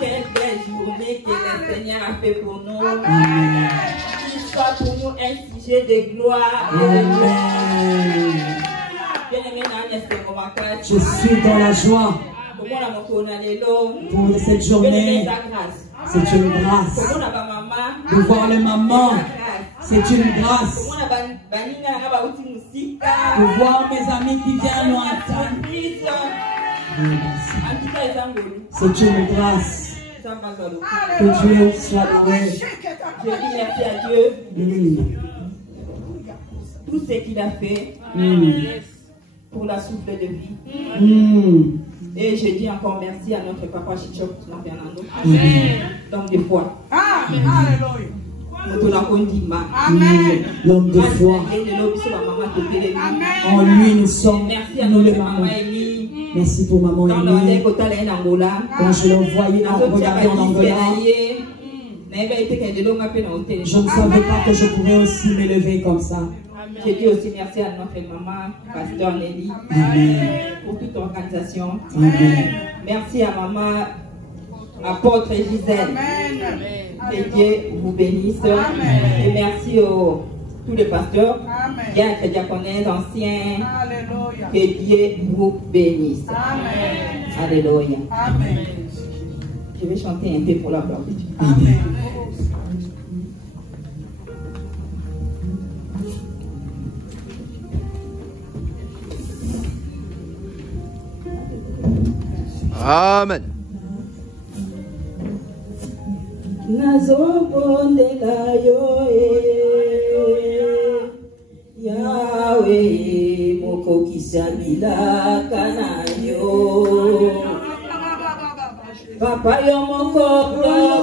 Quelle belle journée que le Seigneur a fait pour nous. Qu'il soit pour nous un sujet de gloire. Je suis dans la joie pour cette journée. C'est une grâce. De voir les mamans, c'est une grâce. De voir mes amis qui viennent lointain, c'est une grâce. Que Dieu soit loué. Je dis merci à Dieu. Tout ce qu'il a fait pour la souffle de vie. Et je dis encore merci à notre papa Chichok Fernando. L'homme de foi. L'homme de foi. En lui nous sommes, nous les mamans. Merci pour maman Émilie. Quand je le voyais regarder en Angola, je ne savais pas que je pouvais aussi m'élever comme ça. Je dis aussi merci à notre maman, pasteur Nelly, pour toute l'organisation. Merci à maman, apôtre Gisèle. Que Dieu vous bénisse. Et merci aux tous les pasteurs, diacres, diaconés, anciens. Que Dieu vous bénisse. Alléluia. Je vais chanter un peu pour la gloire de Dieu. Amen. Amen. Nazobondela yo Yahweh mokokisa bilaka na yo Papa yo moko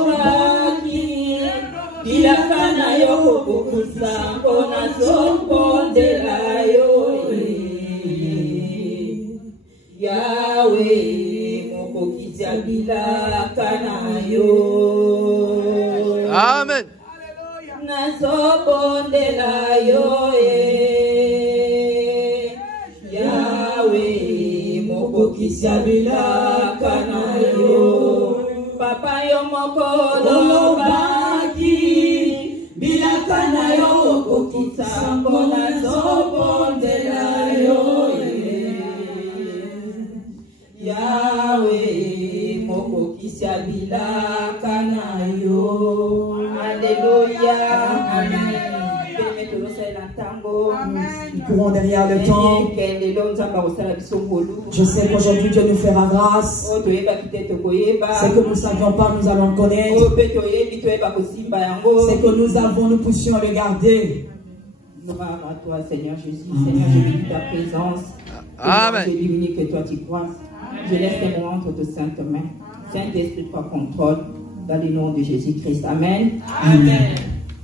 baki bilaka na yo kokokisa mpona nazobondela yo Yahweh Amen. Nazobondela yo Yahweh mokokisa bilaka na yo Papa yo moko lobaki bilaka na yo kokokisa mpona nazobondela yo Yahweh mokokisa bilaka na yo. Alléluia. Amen. Nous courons derrière le temps. Je sais qu'aujourd'hui Dieu nous fera grâce. Ce que nous ne savions pas, nous allons le connaître. Ce que nous avons, nous puissions le garder. Gloire à toi, Seigneur Jésus. Seigneur, je bénis ta présence. Amen. Je bénis que toi tu crois. Je laisse tes mots entre tes saintes mains. Saint-Esprit, toi contrôle dans le nom de Jésus-Christ. Amen. Amen.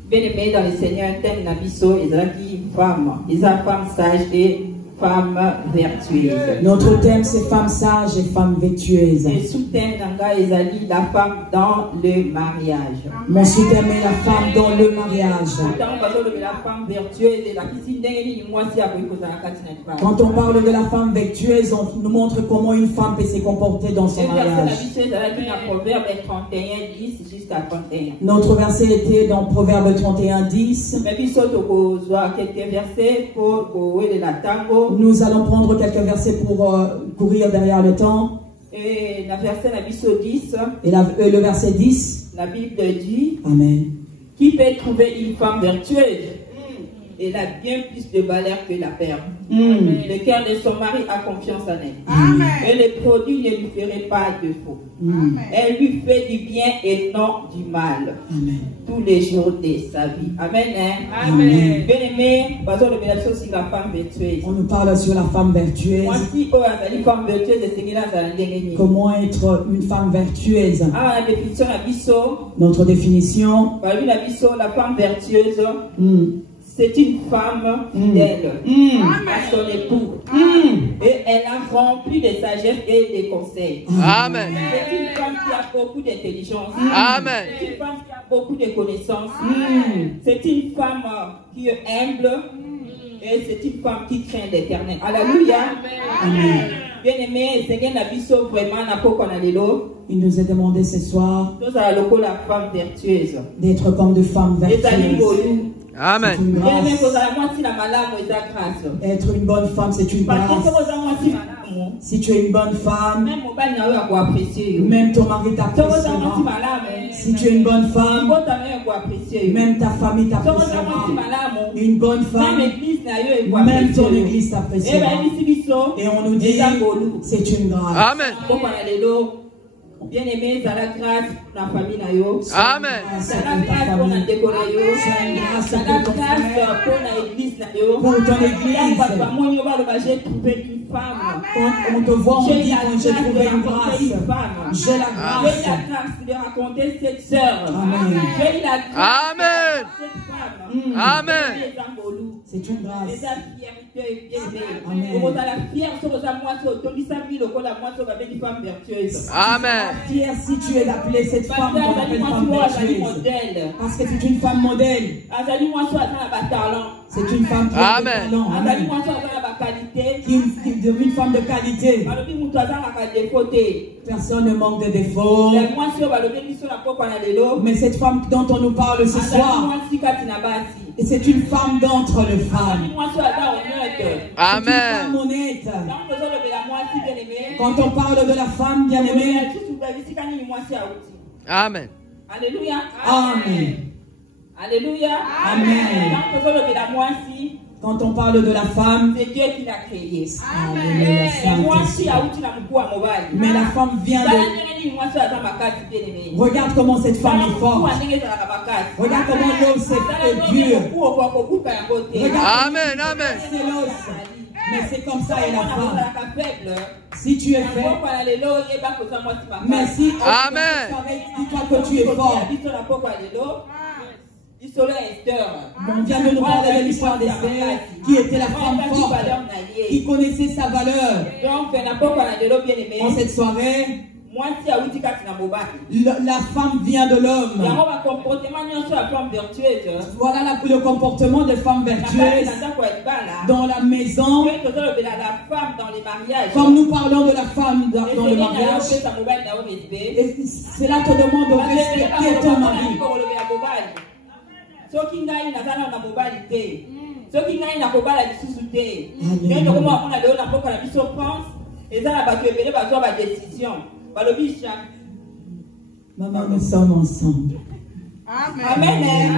Bien-aimés dans le Seigneur, thème Nabiso, Israël, femme. Israël, femme sage et femme vertueuse. Notre thème c'est femme sage et femme vertueuse. Et sous-thème d'Anga Ezali, la femme dans le mariage. Mon sous-thème est la femme dans le mariage. Quand on parle de la femme vertueuse, on nous montre comment une femme peut se comporter dans son mariage. Notre verset était dans Proverbe 31, 10. Nous allons prendre quelques versets pour courir derrière le temps. Et le verset 10. Et le verset 10. La Bible dit. Amen. Qui peut trouver une femme vertueuse? Elle a bien plus de valeur que la perle. Le cœur de son mari a confiance en elle. Amen. Et les produits ne lui feraient pas de faux. Elle lui fait du bien et non du mal. Amen. Tous les jours de sa vie. Amen. Amen. Bien aimé, sur la femme vertueuse. On nous parle sur la femme vertueuse. Comment être une femme vertueuse? Notre définition. La femme vertueuse. C'est une femme fidèle à son époux. Et elle a rempli de sagesse et de conseils. Amen. C'est une femme qui a beaucoup d'intelligence. Amen. C'est une femme qui a beaucoup de connaissances. C'est une femme qui est humble. Et c'est une femme qui craint l'Éternel. Alléluia. Amen. Bien-aimé, c'est qu'un abisso vraiment n'a pas qu'on a les lots. Il nous a demandé ce soir d'être comme de femmes vertueuses. Amen. Être une bonne femme, c'est une grâce. Si tu es une bonne femme, même ton mari t'appréciera. Si tu es une bonne femme, même ta famille t'appréciera. Une bonne femme, même ton église t'appréciera. Et on nous dit, c'est une grâce. Amen. Bien-aimé, ça la grâce pour la famille nayo. Amen. Ça la grâce pour la déco nayo. Ça la grâce pour l'église nayo. Pour ton église. J'ai trouvé une femme. On te voit, on dit que j'ai trouvé une grâce. J'ai la grâce. J'ai la grâce de raconter cette sœur. Amen. J'ai la grâce. Amen. Cette femme. Amen. C'est une grâce. C'est la fierté bien-aimée. Amen. On a la fierté sur la moitié. On dit ça, le la moitié avec une femme vertueuse. Amen. Fier si tu es d'appeler cette femme qu'on appelle femme vertueuse. Parce que c'est une femme modèle. C'est une femme qui a des talents. Une femme de qualité. Personne ne manque de défauts. Mais cette femme dont on nous parle ce soir, c'est une femme d'entre les femmes. Amen. C'est une femme honnête. Quand on parle de la femme bien-aimée, Amen. Alléluia. Amen. Alléluia. Amen. Quand on parle de la femme, c'est Dieu qui l'a créée. Mais la femme vient de... Regarde comment cette femme est forte. Regarde comment l'os est dur. Amen. Amen. C'est l'os. Mais c'est comme ça est la femme. Si tu es faible, mais si Amen. dis-toi que tu es fort. On vient de nous parler de l'histoire d'Esther, qui était la femme forte, qui connaissait sa valeur. En cette soirée, la femme vient de l'homme. Voilà le comportement de femme vertueuse dans la maison. Comme nous parlons de la femme dans le mariage, cela te demande de respecter ton mari. Maman, nous sommes ensemble. Amen. Amen.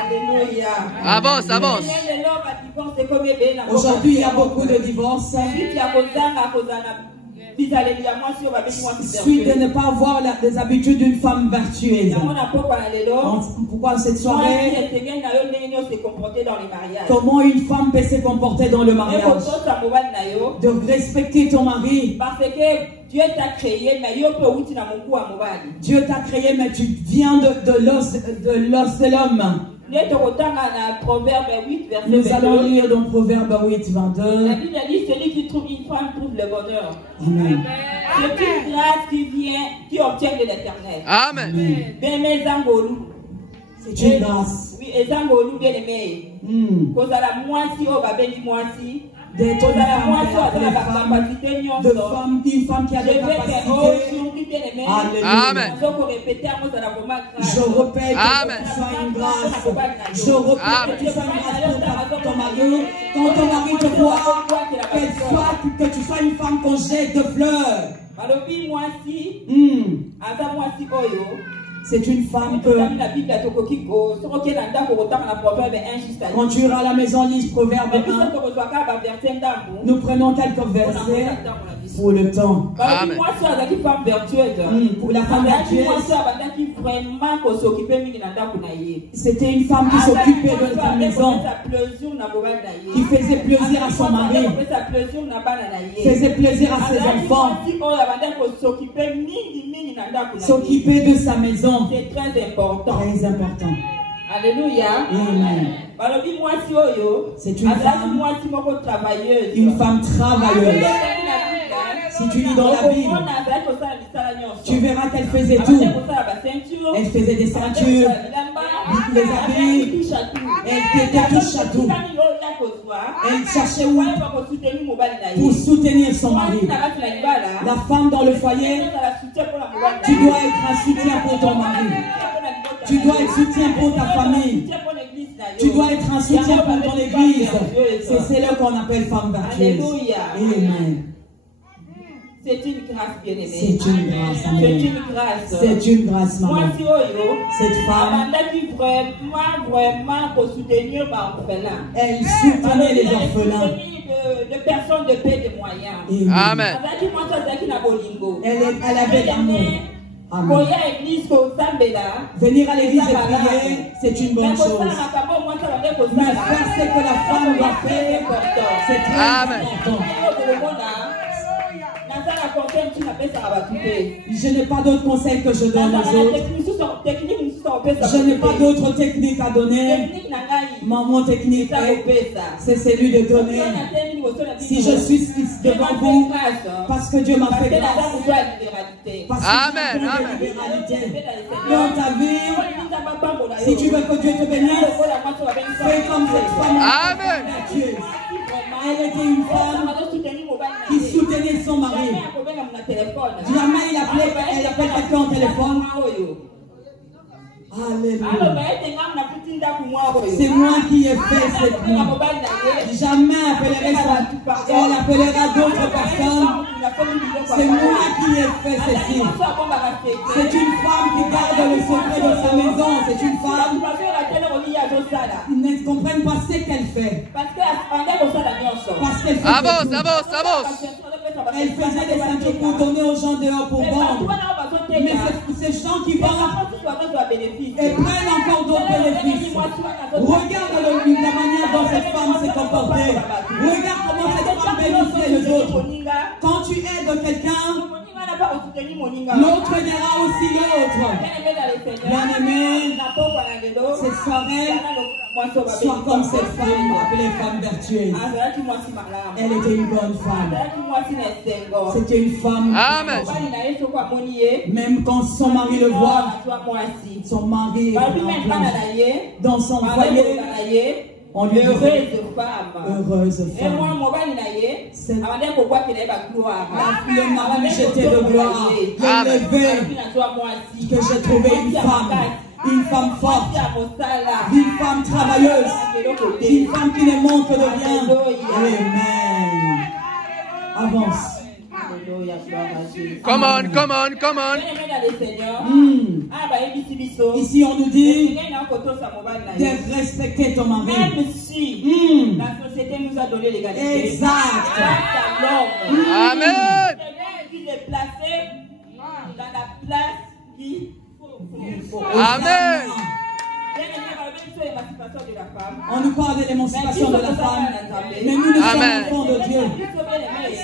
Alléluia. Avance, avance. Aujourd'hui, il y a beaucoup de divorces. Suite de ne pas avoir les habitudes d'une femme vertueuse. Pourquoi cette soirée? Comment une femme peut se comporter dans le mariage? De respecter ton mari. Parce que Dieu t'a créé, mais Dieu t'a créé, mais tu viens de l'os de l'homme. Nous allons lire dans Proverbe 8, 22. La Bible dit celui qui trouve une femme trouve le bonheur. Amen. C'est une grâce qui vient, qui obtient de l'éternel. Amen. Bien-aimé Zangolou. C'est une grâce. Oui, et Zangolou, bien-aimé. Cause à la moitié, au babé moitié. D'être une femme qui a des capacités. Amen. Je répète que tu sois une grâce. Je répète que tu sois une grâce pour ton mari. Quand ton mari te voit, que tu sois une femme qu'on jette de fleurs. C'est une femme que quand tu iras à la maison, lis Proverbe 1. Nous prenons quelques versets pour le temps. Amen. Pour la femme vertueuse, c'était une femme qui s'occupait de sa maison, qui faisait plaisir à son mari, faisait plaisir à ses enfants, s'occuper de sa maison. C'est très important. Très important. Alléluia. Amen. C'est une femme travailleuse. Si tu lis dans la Bible, tu verras qu'elle faisait tout. Elle faisait des ceintures, des habits, elle était touche à tout. Elle cherchait où pour soutenir son mari. La femme dans le foyer, tu dois être un soutien pour ton mari. Tu dois être soutien pour ta famille. Tu dois être un soutien pour ton église. C'est celle qu'on appelle femme vertueuse. Amen. C'est une grâce, bien-aimée. C'est une grâce, amen. C'est une grâce. C'est une grâce, maman. Cette femme, elle soutenait les orphelins. De personnes de paix, de moyens. Amen. Elle avait l'amour. Amen. Venir à l'église et prier, c'est une bonne chose. Mais faire ce que la femme doit faire, c'est très important. Je n'ai pas d'autres conseils que je donne aux autres. Je n'ai pas d'autres techniques à donner. Mon technique, c'est celui de donner. Si je suis devant vous, parce que Dieu m'a fait grâce. Parce que Amen. Dieu m'a fait libéralité. Dans ta vie, si tu veux que Dieu te bénisse, fais comme cette femme. Amen. Elle était une femme qui soutenait son mari. Jamais elle appelle quelqu'un au téléphone. Alléluia. C'est moi qui ai fait cette nuit. Jamais elle appellera d'autres personnes. C'est moi qui ai fait ceci. C'est une femme qui garde le secret de sa maison. C'est une femme qui ne comprenne pas ce qu'elle fait. Parce qu'elle elle faisait des ceintures pour donner aux gens dehors pour vendre. Mais ces gens qui vendent et prennent encore d'autres bénéfices. Regarde la manière dont cette femme s'est comportée. Regarde comment cette femme bénissait les autres. Quand tu aides quelqu'un, l'autre aidera aussi l'autre. Bien-aimé, c'est soirée. Sois comme cette femme appelée femme vertueuse. Elle était une bonne femme. C'était une femme. Amen. Même quand son mari le voit, son mari est dans son foyer. On lui dit heureuse femme. Le mari jetait de gloire. L'élevé. Que j'ai trouvé une femme forte, une femme travailleuse, une femme qui ne manque de rien. Amen. Avance. Come on, come on, come on. Ici on nous dit de respecter ton mari. Même si la société nous a donné l'égalité. Exact. Amen. Il est placé dans la place qui faut. Amen. On nous parle de l'émancipation de la femme, mais nous ne sommes enfants de Dieu.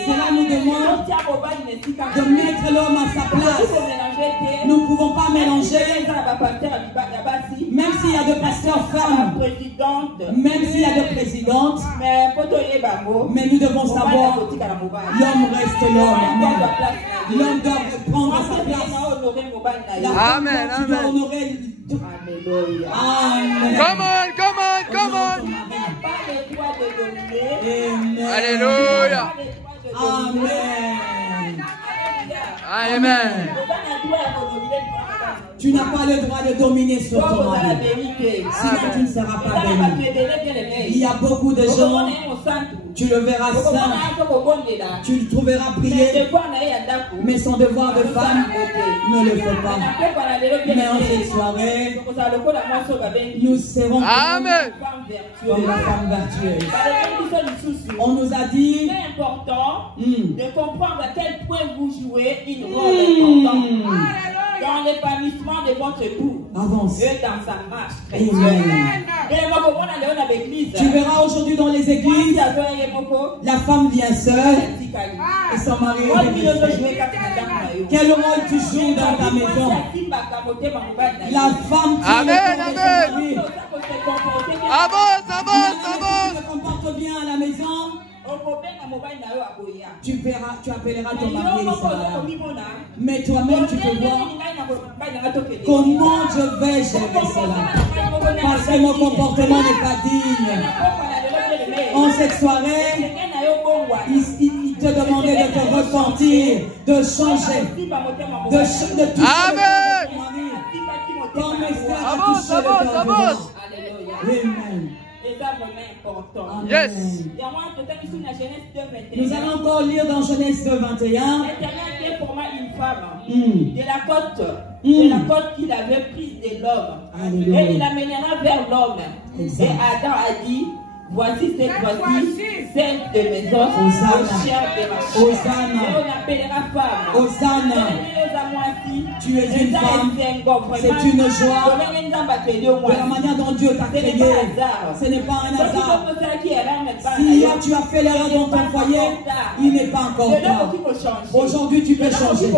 Cela nous demande de mettre l'homme à sa place. Nous ne pouvons pas mélanger, même s'il y a de pasteurs femmes, même s'il y a de présidentes, mais nous devons savoir, l'homme reste l'homme. L'homme doit prendre sa place. La femme doit honorer. Alléluia. Amen. Come on, come on, come on. Alléluia. Amen. Amen. Tu n'as pas le droit de dominer sur ton mari. Sinon tu ne seras pas béni. Il y a beaucoup de gens, tu le verras saint, tu le trouveras prier, mais son devoir de femme ne le fait pas. Mais en cette soirée, nous serons comme la femme vertueuse. On nous a dit de comprendre à quel point vous jouez une rôle importante dans l'épanouissement de votre époux. Avance. Et dans sa marche chrétienne. Tu verras aujourd'hui dans les églises, la femme vient seule et son mari est venu. Quel rôle tu joues dans ta maison? La femme qui Amen, amen. Avance, avance, se avance. comporte bien à la maison. Tu verras, tu appelleras ton mari, il sera là. Mais toi-même, tu peux voir comment je vais gérer cela. Parce que mon comportement n'est pas digne. En cette soirée, il te demandait de te repentir, de changer, de tout changer. Ton mystère a touché le cœur. Amen. Yes. Nous allons encore lire dans Genèse 2, 21. L'Éternel était pour moi une femme de la côte qu'il avait prise de l'homme. Et il l'amènera vers l'homme. Et Adam a dit, voici cette voici, celle de mes os, le chien de ma chair. Et on l'appellera femme. Hosanna. Tu es une femme. C'est une joie. De la manière dont Dieu t'a créé. Ce n'est pas un hasard. Si hier tu as fait l'erreur dans ton foyer, il n'est pas encore tard. Aujourd'hui tu peux changer.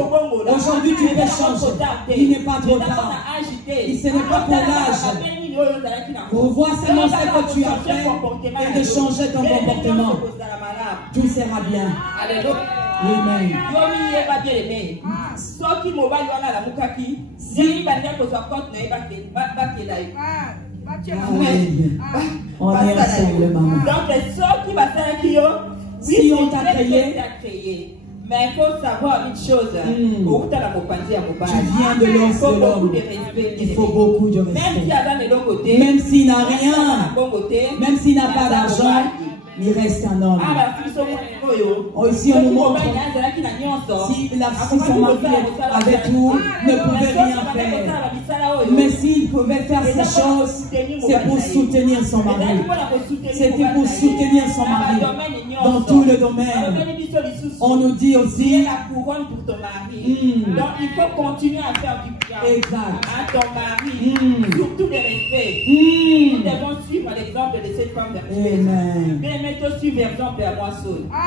Aujourd'hui tu peux changer. Il n'est pas trop tard. Et ce n'est pas pour l'âge. Pour voir seulement ce que tu as fait et de changer ton comportement. Tout sera bien. Amen. On est ensemble, maman. Si on t'a créé, mais il faut savoir une chose. Tu viens de l'os de l'homme. Il faut beaucoup de respect. Même s'il n'a rien, même s'il n'a pas d'argent, il reste un homme. Ici, on nous montre si son mari avait tout, ne pouvait rien faire. Mais s'il pouvait faire ces choses, c'est pour soutenir son mari. C'était pour soutenir son mari dans tout le domaine. On nous dit aussi la couronne pour ton mari. Donc il faut continuer à faire du bien à ton mari, surtout le respect. Nous devons suivre l'exemple de cette femme vertueuse.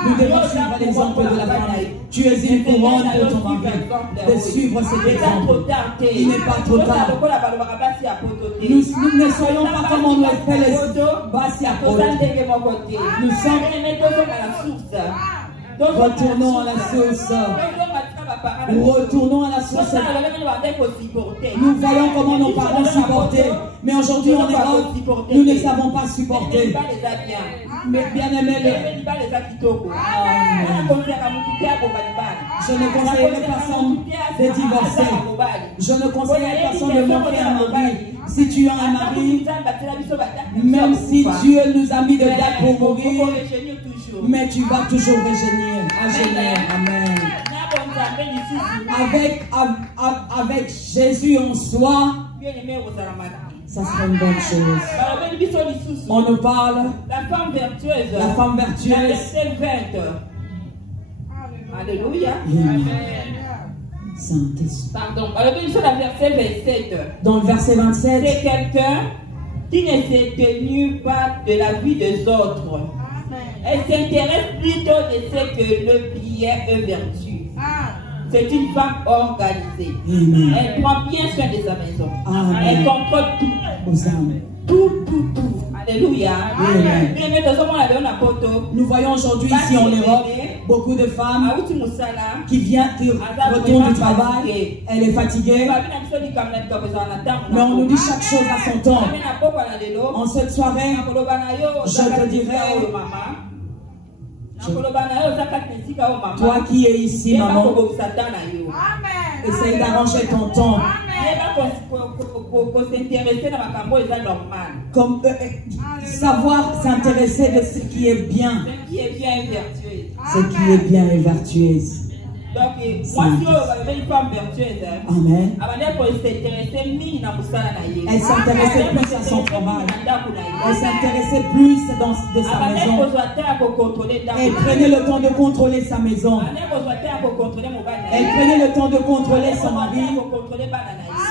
Nous devons suivre l'exemple de la femme. Tu es une couronne pour ton mari. De suivre cet exemple. Il n'est pas trop tard. Nous ne soyons pas comme on l'a fait les Bassi apôtres. Nous sommes. Retournons à la source. Retournons à la source. Nous voyons comment nos parents supportaient. Mais aujourd'hui en Europe, nous ne savons pas supporter. Mais bien aimé, je ne conseillerais personne de divorcer. Je ne conseillerais personne de manquer un mari. Si tu as un mari, même si Dieu nous a mis de date pour mourir, mais tu vas toujours régénérer. Amen. Avec Jésus en soi, ça serait une bonne chose. On nous parle la femme vertueuse. Verset 20. Alléluia. Saint-Esprit. Pardon. La verset 27. Dans le verset 27. C'est quelqu'un qui ne s'est tenu pas de la vie des autres. Elle s'intéresse plutôt de ce que le bien est vertu. C'est une femme organisée. Amen. Elle prend bien soin de sa maison. Amen. Elle contrôle tout. Tout. Alléluia. Amen. Nous voyons aujourd'hui ici en Europe beaucoup de femmes qui retournent du travail. Elle est fatiguée. Mais on nous dit chaque chose à son temps. En cette soirée, je te dirais, toi qui es ici, maman, essaye d'arranger ton temps. Comme savoir s'intéresser de ce qui est bien. Ce qui est bien et vertueux. Ce qui est bien et vertueuse. Donc, moi, si on avait une femme vertueuse, Amen. Elle s'intéressait plus à son travail. Elle s'intéressait plus dans sa maison. Elle prenait le temps de contrôler sa maison. Elle prenait le temps de contrôler son mari,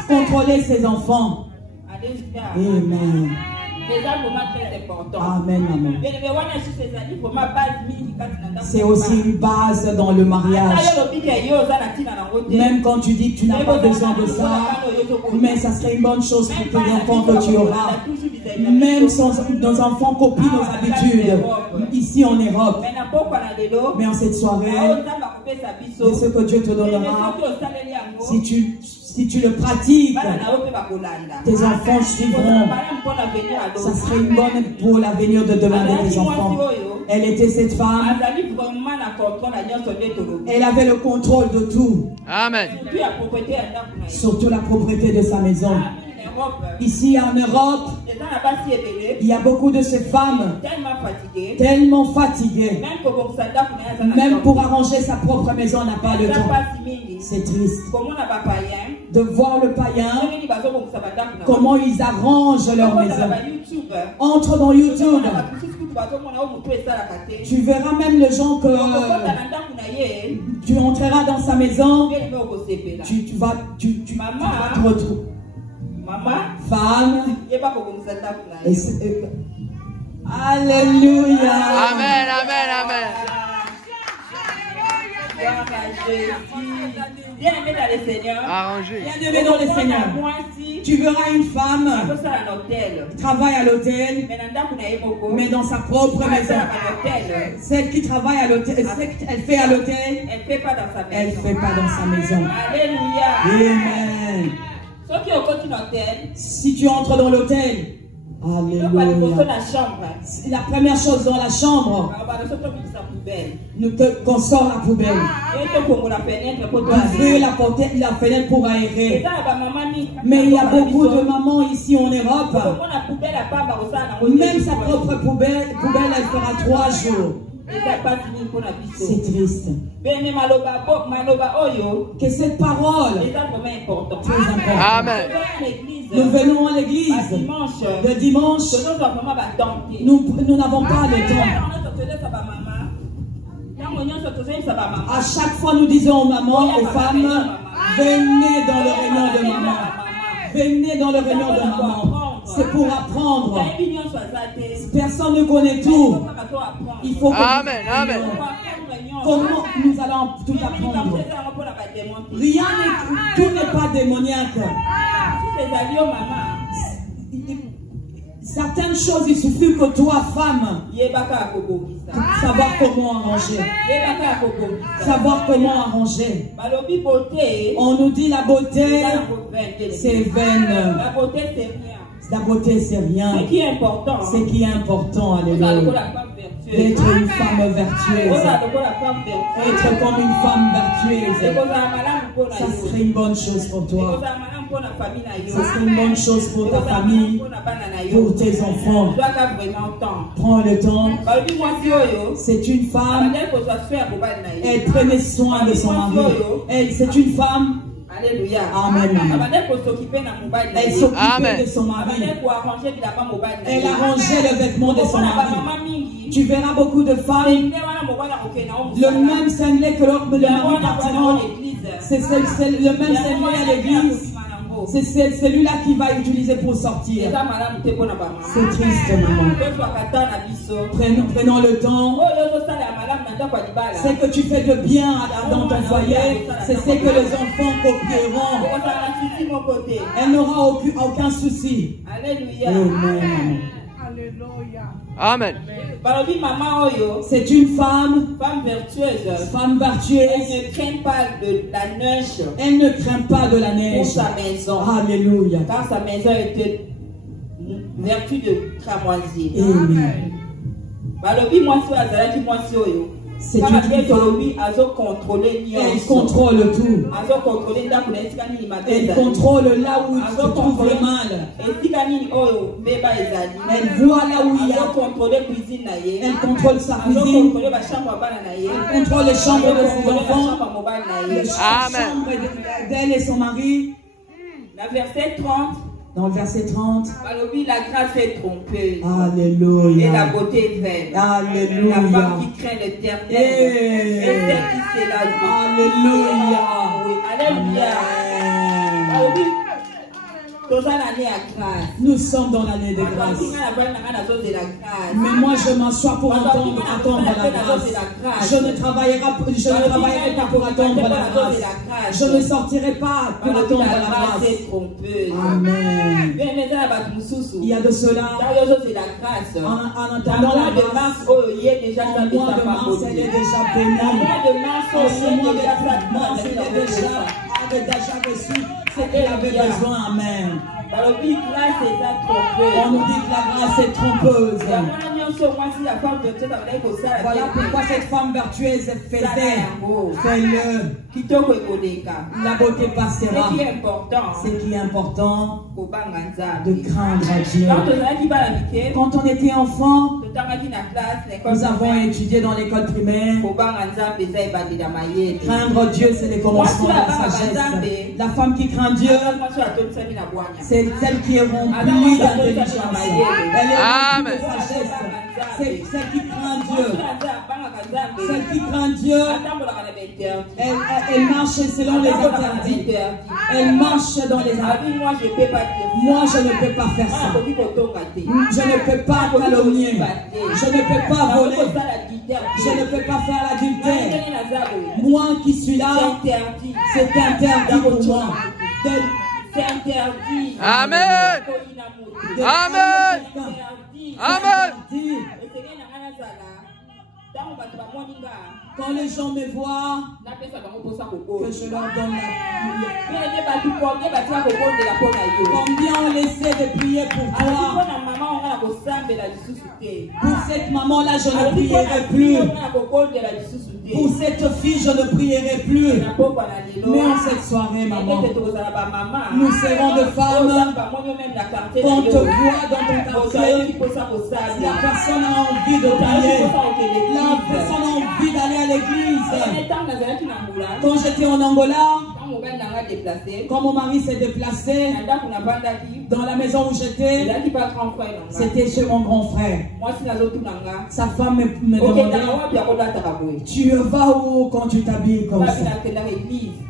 contrôler ses enfants. Amen. Amen, maman. C'est aussi une base dans le mariage. Même quand tu dis que tu n'as pas besoin de ça, mais ça serait une bonne chose pour tes enfants que tu auras. Même nos enfants copient nos habitudes ici en Europe. Mais en cette soirée, c'est ce que Dieu te donnera. Si Si tu le pratiques, tes enfants suivront. Ça serait une bonne pour l'avenir de demain de tes enfants. Elle était cette femme. Elle avait le contrôle de tout. Amen. Surtout la propriété de sa maison. Ici en Europe, il y a beaucoup de ces femmes tellement fatiguées. Même pour arranger sa propre maison, on n'a pas le temps. C'est triste. De voir le païen, comment ils arrangent leur maison. Entre dans YouTube. Tu verras même les gens que tu entreras dans sa maison. Tu vas te retrouver. Femme. Alléluia. Amen, amen, amen. Bien-aimé dans le Seigneur. Arrangé. Bien-aimé dans le Seigneur. Tu verras une femme qui travaille à l'hôtel, mais dans sa propre maison. Celle qui travaille à l'hôtel, elle fait à l'hôtel, elle fait pas dans sa maison. Alléluia. Amen. Si tu entres dans l'hôtel, alléluia. La première chose dans la chambre, nous qu'on sort la poubelle. Ouvrir la fenêtre pour aérer. Mais il y a beaucoup de mamans ici en Europe. Même sa propre poubelle, elle fera 3 jours. C'est triste. Que cette parole est très importante. Amen. Nous venons à l'église le dimanche. Nous n'avons pas le temps. À chaque fois, nous disons aux mamans, aux femmes, venez dans le réunion de maman. Venez dans le réunion de maman. C'est pour apprendre. Personne ne connaît tout. Il faut que Amen, amen. Comment nous allons tout apprendre? Rien tout n'est pas démoniaque. Certaines choses, il suffit que toi, femme, savoir comment arranger. Savoir comment arranger. On nous dit la beauté, c'est vaine. La beauté, c'est rien. Ce qui est important, alléluia. D'être une femme vertueuse. Être comme une femme vertueuse. Ça serait une bonne chose pour toi. Ça serait une bonne chose pour ta famille, pour tes enfants. Prends le temps. C'est une femme. Elle prenait soin de son mari. C'est une femme. Alléluia. Amen. Elle s'occupait de son mari. Elle arrangeait le vêtement de son mari. Tu verras beaucoup de femmes. Le même semblait que le mari partira. C'est le même semblait à l'église. C'est celui-là qui va utiliser pour sortir. C'est triste, maman. Prenons le temps. Ce que tu fais de bien dans ton foyer, c'est ce que les enfants copieront. Elle n'aura aucun souci. Alléluia. Amen. C'est une femme vertueuse. Elle ne craint pas de la neige. Elle ne craint pas de la neige. Pour sa maison. Alléluia. Car sa maison était vertu de cramoisi. Amen. C'est une femme. Elle contrôle tout. Elle contrôle là où se trouve le mal. Elle voit là où il y a. Elle contrôle sa cuisine. Elle contrôle les chambres de ses enfants. Les chambres d'elle et son mari. Verset 30. Dans le verset 30. La grâce est trompeuse. Alléluia. Et la beauté est vaine. Alléluia. La femme qui craint l'Éternel. Et celle qui s'élève. Alléluia. Alléluia. Nous sommes dans l'année de grâce. Mais moi je m'assois pour attendre la grâce. Je ne travaillerai pas pour attendre la grâce. Je ne sortirai pas pour attendre la grâce. Amen. Il y a de cela. En attendant la grâce, au mois de mars, elle est déjà bénie. En ce mois de mars, elle est déjà avait déjà reçu ce qu'il avait besoin. Amen. On nous dit que la grâce est trompeuse. Voilà pourquoi cette femme vertueuse faisait. Fais-le. La beauté passera. Ce qui est important, de craindre Dieu. Quand on était enfant, nous avons étudié dans l'école primaire. Craindre Dieu, c'est le commencement de la sagesse. La femme qui craint Dieu, c'est celle qui est remplie d'intelligence. Elle est remplie de sagesse. C'est celle qui craint Dieu. Celle qui craint Dieu, elle marche selon les interdits. Elle marche dans les interdits. Moi, je ne peux pas faire ça. Je ne peux pas calomnier. Je ne peux pas voler. Je ne peux pas faire l'adultère. Moi qui suis là, c'est interdit pour moi. C'est interdit. Amen. Amen. Amen. Quand les gens me voient, que je leur donne combien on essaie de prier pour toi. Pour cette maman-là, je ne prierai plus. Pour cette fille, je ne prierai plus. Mais en cette soirée, maman, nous serons de femmes. Quand on te voit dans ton quartier, la personne a envie de prier. La personne a envie d'aller à l'église. Quand j'étais en Angola, quand mon mari s'est déplacé dans la maison où j'étais, c'était chez mon grand frère. Sa femme me demandait, tu vas où quand tu t'habilles comme ça?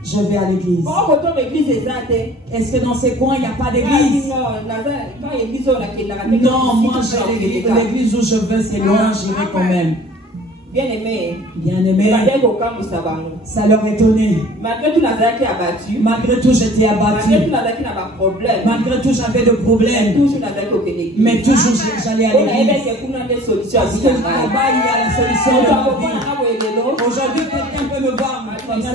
Je vais à l'église. Est-ce que dans ces coins il n'y a pas d'église? Non, moi l'église où je veux c'est loin, j'irai quand même. Bien-aimé, ça leur étonnait. Malgré tout, j'étais abattu. Malgré tout, j'avais des problèmes. Mais toujours, j'allais à l'église. Parce que là-bas, il y a la solution de ma vie. Aujourd'hui, quelqu'un peut me voir comme ça.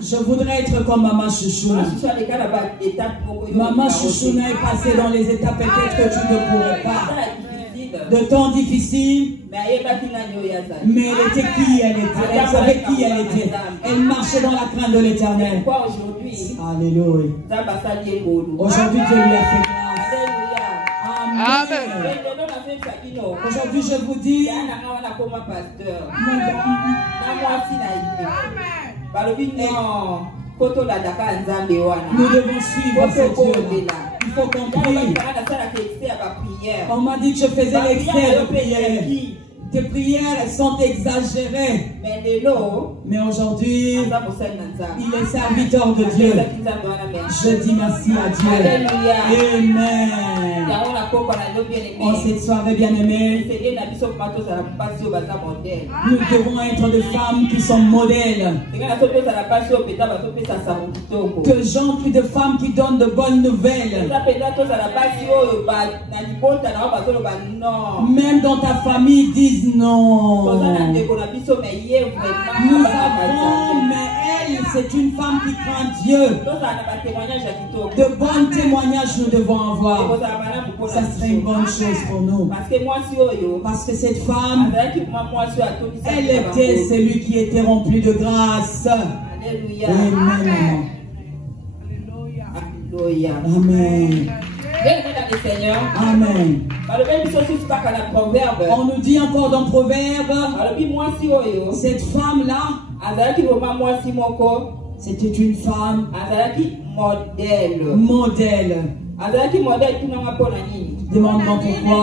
Je voudrais être comme Maman Chouchou. Maman Chouchou est passée dans les étapes peut-être que tu ne pourrais pas. De temps difficiles, mais elle était qui elle était. Elle savait qui elle était. Elle marchait dans la crainte de l'Éternel. Alléluia. Aujourd'hui, Dieu lui a fait grâce. Amen. Aujourd'hui, je vous dis, nous devons suivre ce Dieu. Il faut qu'on prie. On m'a dit que je faisais l'excès de prière. Tes prières, elles sont exagérées. Mais aujourd'hui, il est serviteur de Dieu. Je dis merci à Dieu. Amen. En cette soirée bien-aimée, nous devons être des femmes qui sont modèles. De femmes qui donnent de bonnes nouvelles. Même dans ta famille, disent non. Nous avons, mais elle, c'est une femme qui craint Dieu. De bons témoignages nous devons avoir. Ça serait une bonne chose pour nous. Parce que cette femme, elle était celui qui était rempli de grâce. Alléluia. Amen. Amen. Amen. On nous dit encore dans Proverbe, cette femme-là, c'était une femme modèle. Demande-moi pourquoi.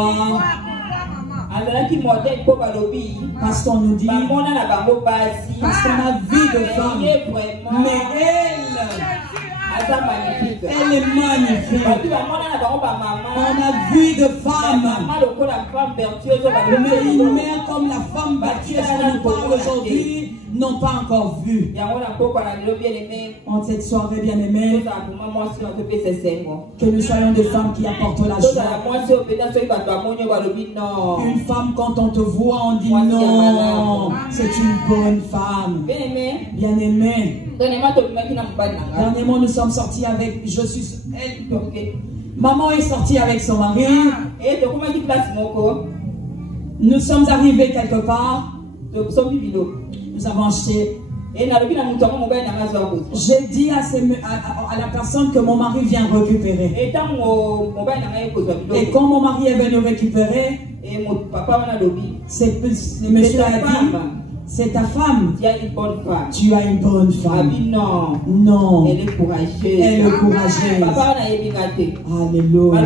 Parce qu'on nous dit, parce qu'on a vu de femmes, mais elle est magnifique. On a vu de femmes, mais une mère comme la femme vertueuse qu'on nous parle aujourd'hui n'ont pas encore vu. En cette soirée bien-aimée, que nous soyons des femmes qui apportent la joie. Une femme, quand on te voit, on dit non, c'est une bonne femme. Bien-aimée. Dernièrement, nous sommes sortis avec, maman est sortie avec son mari. Nous sommes arrivés quelque part. Nous avons acheté. J'ai dit à la personne que mon mari vient récupérer. Et quand mon mari est venu récupérer, le monsieur a dit, c'est ta femme. Tu as une bonne femme. Tu as une bonne femme. Non. Non. Elle est courageuse. Elle est courageuse. Alléluia.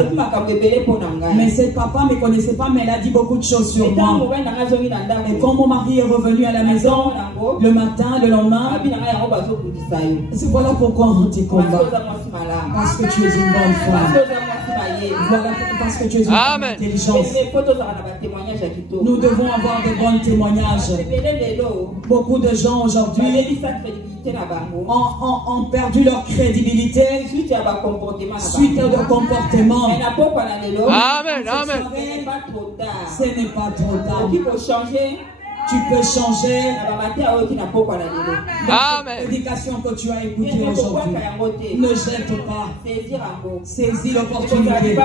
Mais cette papa ne me connaissait pas, mais elle a dit beaucoup de choses sur moi. Et quand mon mari est revenu à la maison, le matin, le lendemain, c'est voilà pourquoi on te combat. Parce que tu es une bonne femme. Voilà, parce que tu es une femme intelligente. Nous devons avoir de bons témoignages. Beaucoup de gens aujourd'hui ont perdu leur crédibilité suite à leur comportement. Amen, amen. Ce n'est pas trop tard. Tu peux changer. L'éducation que tu as écoutée aujourd'hui. Ne jette pas. Saisis l'opportunité.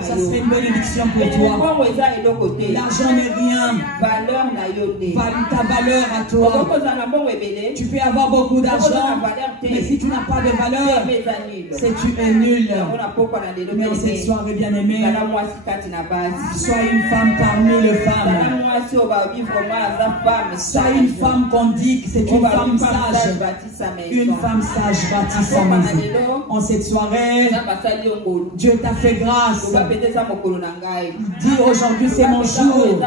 Ça serait une bénédiction pour toi. L'argent n'est rien. Ta valeur à toi. Tu peux avoir beaucoup d'argent, mais si tu n'as pas de valeur, tu es nul. Mais en cette soirée bien-aimée, sois une femme parmi les femmes. Sois une femme qu'on dit que c'est une femme sage. Une femme sage bâtit sa maison. En cette soirée, Dieu t'a fait grâce. Dis aujourd'hui c'est mon jour.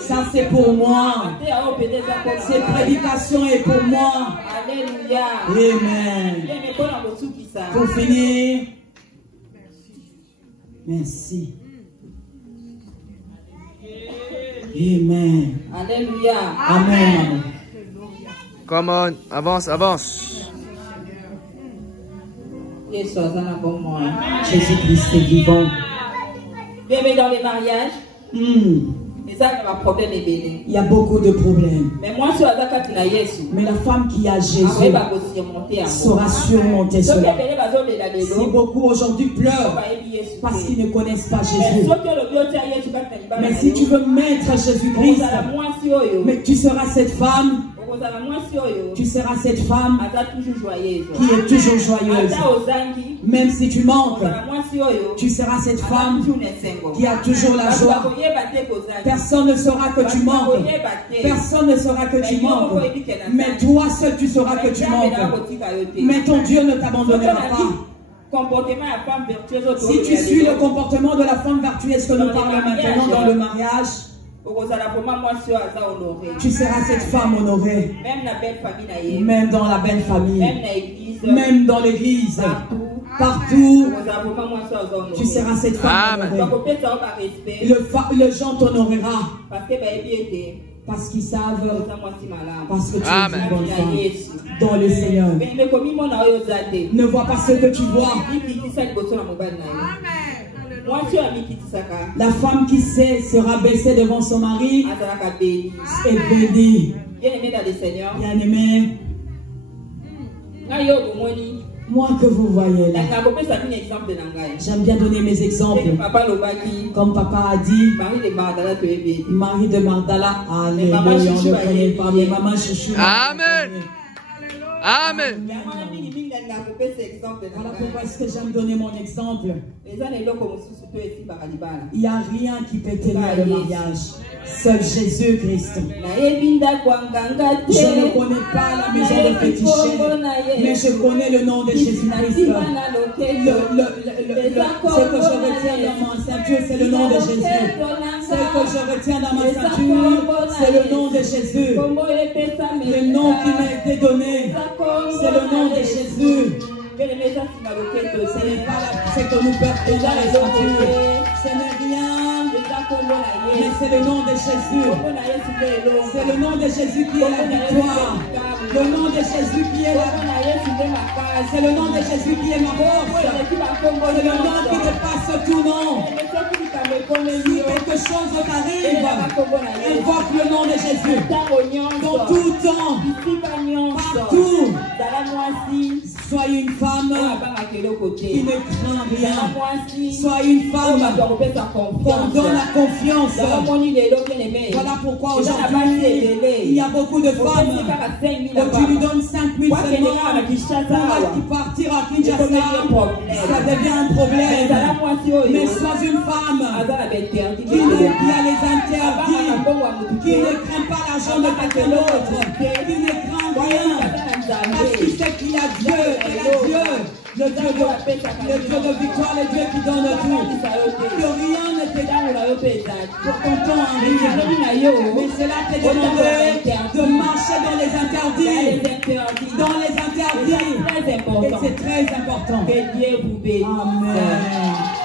Ça c'est pour moi. Cette prédication est pour moi. Alléluia. Amen. Pour finir, merci. Amen. Alléluia. Amen. Come on, avance, avance. Jésus-Christ est vivant. Bien, dans les mariages, il y a beaucoup de problèmes. Mais la femme qui a Jésus saura surmonter cela. Si beaucoup aujourd'hui pleurent parce qu'ils ne connaissent pas Jésus. Mais si tu veux mettre Jésus-Christ, mais tu seras cette femme. Tu seras cette femme qui est toujours joyeuse. Même si tu manques, tu seras cette femme qui a toujours la joie. Personne ne saura que tu manques. Personne ne saura que tu manques. Mais toi seul tu sauras que tu manques. Mais ton Dieu ne t'abandonnera pas. Si tu suis le comportement de la femme vertueuse que nous parlons maintenant dans le mariage, tu seras cette femme honorée. Même dans la belle famille. Même dans l'église. Partout. Tu seras cette femme honorée. Le gens t'honorera. Parce qu'ils savent. Parce que tu es une bonne femme dans le Seigneur. Ne vois pas ce que tu vois. La femme qui sait se rabaisser devant son mari est bénie. Bien-aimé, moi que vous voyez là, j'aime bien donner mes exemples. Comme papa a dit, Marie de Magdala, alléluia, on ne connaît pas, mais maman chouchou. Amen. Amen. Voilà pourquoi est-ce que j'aime donner mon exemple. Il n'y a rien qui peut tenir le mariage. Seul Jésus-Christ. Je ne connais pas la maison de féticheur, mais je connais le nom de Jésus-Christ. Ce que je retiens dans ma ceinture, c'est le nom de Jésus. Ce que je retiens dans ma ceinture, c'est le nom de Jésus. Le nom qui m'a été donné, c'est le nom de Jésus. Ce n'est pas ce que nous perdons dans les ceintures. Ce n'est rien. Mais c'est le nom de Jésus. C'est le nom de Jésus qui est la victoire. Le nom de Jésus qui est la victoire. C'est le nom de Jésus qui est ma force. C'est le nom qui dépasse tout nom. Si quelque chose t'arrive, invoque le nom de Jésus. Dans tout temps, partout. Soyez une femme qui ne craint rien. Soyez une femme qu'on donne la confiance. Voilà pourquoi aujourd'hui, il y a beaucoup de femmes quand tu lui donnes 5 000 seulement pour partir à Kinshasa, ça devient un problème. Mais sois une femme qui a les interdits, qui ne craint pas l'argent de quelqu'un d'autre, qui ne craint rien. Parce qu'il sait qu'il y a Dieu, le Dieu de victoire, le Dieu qui donne tout. Que rien ne te donne pour ton temps arrive. Mais cela te demande de marcher dans les interdits. Dans les interdits. Et c'est très important. Que Dieu vous bénisse. Amen.